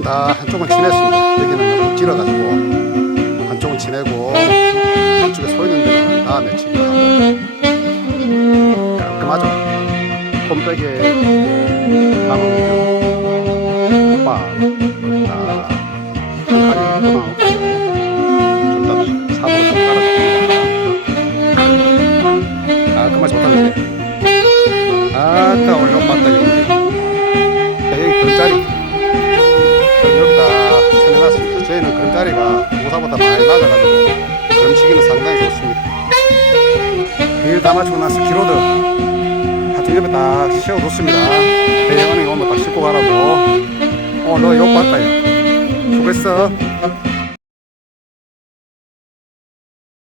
한쪽은 친했습니다. 여기는 너무 길어가지고 한쪽은 친해고 한쪽에 서 있는 데는 한 다음에 지금 하고 깔끔하죠. 폼백에 방어경 오빠 아, 가격이 끊어놓고 좀더 사보로 좀 깔아줍니다. 그지? 아 쳐내놨습니다. 저희는 그런 자리가 모사보다 많이 낮아가지고 걸음치기는 상당히 좋습니다. 일다 맞추고 나서 기로드 하여튼 옆에 딱 세워뒀습니다. 대형은행 오면 딱 싣고 가라고. 어, 너욕 봤다, 야. 수고했어.